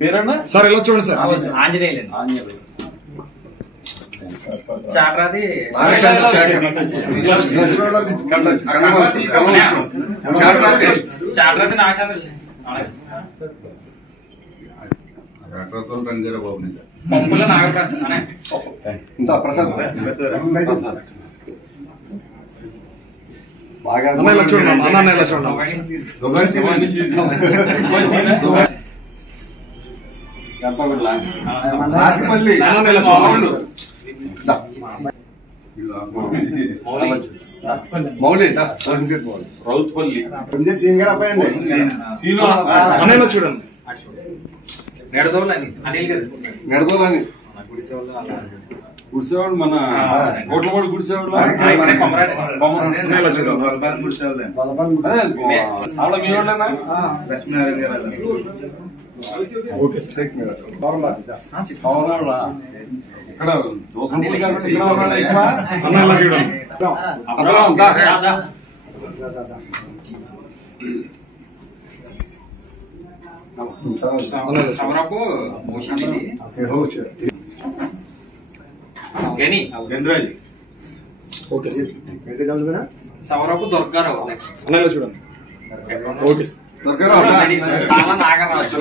పేరన్నా sir ఇలా చూడండి sir. Anjaneyulu Chatradi Nagachandra పంపుల Nagaprasad బాగా మౌలి రౌత్పల్లి చూడండి నెడదోలని గుడిసేవాడు మన కోట్లపాడు గుడిసేవాడు మీ వాళ్ళేనా ఇక్కడ దోసంపల్లి కాబట్టి సవరపు సవరపు దుర్గారావు చూడండి. ఓకే నాగరాజు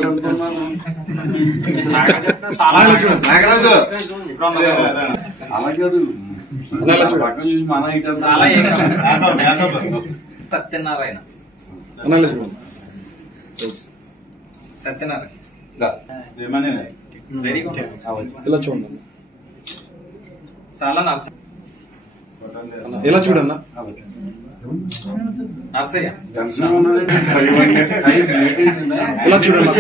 సత్యనారాయణ ఇలా చూడండి. చాలా ఇలా చూడన్నా నర్సయ్య ఇలా చూడండి.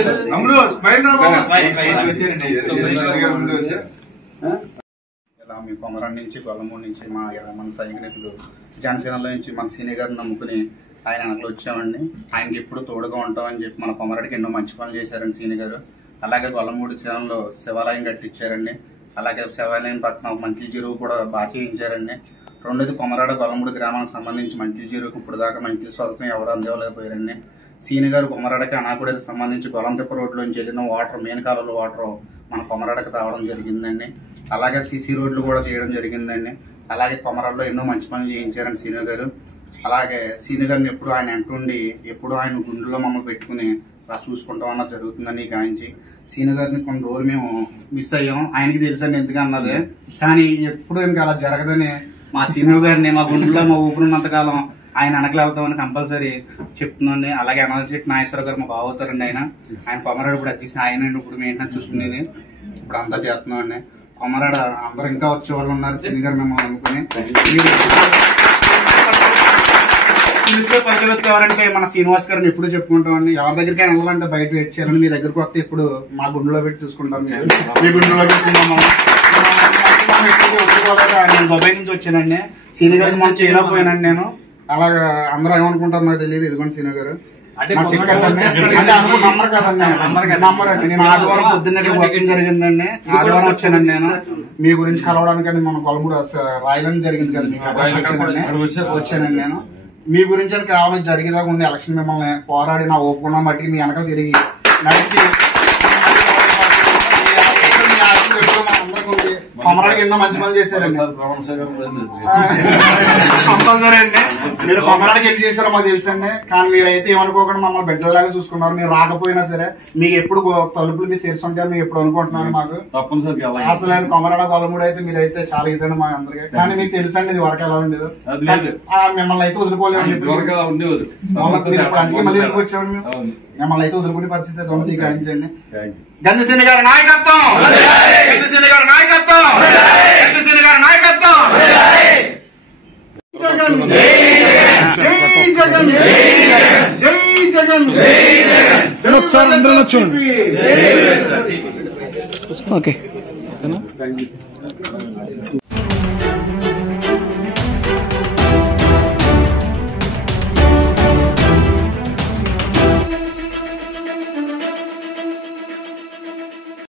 ఇలా మీ కొమరం నుంచి గొల్లమూడి నుంచి మన సైనికులు జనసేనలో నుంచి మన సీనియర్ గారిని నమ్ముకుని ఆయన వెనకలు వచ్చామండి. ఆయనకి ఎప్పుడు తోడుగా ఉంటామని చెప్పి మన కొమరడికి ఎన్నో మంచి పనులు చేశారండి సీనియర్ గారు. అలాగే గొల్లమూడి సేవలో శివాలయం కట్టించారండి. అలాగే శివాలయం పక్కన మంచి చెరువు కూడా బాగా చేయించారండి. రెండోది కొమరాడ గొల్లమూడి గ్రామానికి సంబంధించి మంచి చెరువుకు ఇప్పుడు దాకా మంచి స్వరసం ఎవరు అందేవలేకపోయారండి. సీని గారు కొమరాడకి అనాకుడికి సంబంధించి గొలంతిప్ప రోడ్లోంచి వెళ్ళిన వాటర్ మెయిన్ కాలంలో వాటర్ మన కొమరాడకి రావడం జరిగిందండి. అలాగే సిసి రోడ్లు కూడా చేయడం జరిగిందండి. అలాగే కొమరాడలో ఎన్నో మంచి పనులు చేయించారండి సీని గారు. అలాగే సీని గారిని ఎప్పుడు ఆయన అంటుండి ఎప్పుడు ఆయన గుండెల్లో మమ్మల్ని పెట్టుకుని అలా చూసుకుంటాం అన్నది జరుగుతుందని గాయించి సీని గారిని కొన్ని రోజులు మేము మిస్ అయ్యాం. ఆయనకి తెలుసండి ఎందుకన్నది, కానీ ఎప్పుడు ఇంకా అలా జరగదని మా సీనియర్ గారిని మా గుండెల్లో మా ఊపిరినంతకాలం ఆయన వెనకలు వెళ్తామని కంపల్సరీ చెప్తుందండి. అలాగే అనాలసిట్ నాగేశ్వర గారు మా బాగుతారండి. ఆయన కొమరాడు ఇప్పుడు వచ్చేసి ఆయన ఇప్పుడు మెయింటెనెన్స్ చూసుకునేది ఇప్పుడు అంతా చేస్తున్నామండి. కొమరాడు అందరూ ఇంకా వచ్చే వాళ్ళు ఉన్నారు సీని గారు మిమ్మల్ని అనుకుని. పరిగెత్తే ఎవరంటే మన శ్రీనివాస్ గారిని ఎప్పుడు చెప్పుకుంటామండి. ఎవరి దగ్గరికి వెళ్ళాలంటే బయట వెయిట్ చేయాలని మీ దగ్గరకు వస్తే ఇప్పుడు మా గుండెలో పెట్టి చూసుకుంటాం. మీ గుండెలో పెట్టుకుంటాం. నేను దుబాయ్ నుంచి వచ్చానండి. సీని గారికి మనం చేయలేకపోయానండి నేను. అలాగా అందరూ ఏమనుకుంటారు నాకు తెలియదు. ఇదిగోండి సీని గారు నమ్మరు కదండి, నమ్మరండి. నేను ఆదివారం పొద్దున్నే వర్కింగ్ జరిగిందండి. ఆదివారం వచ్చానండి నేను మీ గురించి కలవడానికండి. మన గొల్లమూడి రాయలని జరిగింది కదా, వచ్చానండి నేను మీ గురించి కేవలం జరిగేదాకా ఉంది. ఎలక్షన్ మిమ్మల్ని పోరాడి నా ఓపుకున్న మట్టికి మీ వెనక తిరిగి నడిచి కొమరాడికి ఎన్నో మంచి పనులు చేశారండి. కంపల్సరీ అండి. మీరు కొమరాడికి ఎన్ని చేశారో మాకు తెలుసండి. కానీ మీరైతే ఏమనుకోకుండా మమ్మల్ని బిడ్డలాగా చూసుకున్నారు. మీరు రాకపోయినా సరే మీకు ఎప్పుడు తలుపులు మీరు తెరుస్తుంటారు. మీకు ఎప్పుడు అనుకుంటున్నారు మాకు అసలు కొమరాడ గొల్లమూడి అయితే మీరైతే చాలా ఇదండి మా అందరికీ. కానీ మీకు తెలుసండి ఇది వరకు ఎలా ఉండేది. మిమ్మల్ని అయితే వదిలిపోలేదు. అందుకే మళ్ళీ ఎందుకు వచ్చాడు మిమ్మల్ని అయితే వదులుకునే పరిస్థితి అయితే ఉన్నది. గ్రహించండి. గంధసేన గారి నాయకత్వం, గంధసేన గారి నాయకత్వం, గంధసేన గారి నాయకత్వం. జగన్ జై జగన్, జై జగన్, ఒకసారి అందరూ చూడండి. ఓకే.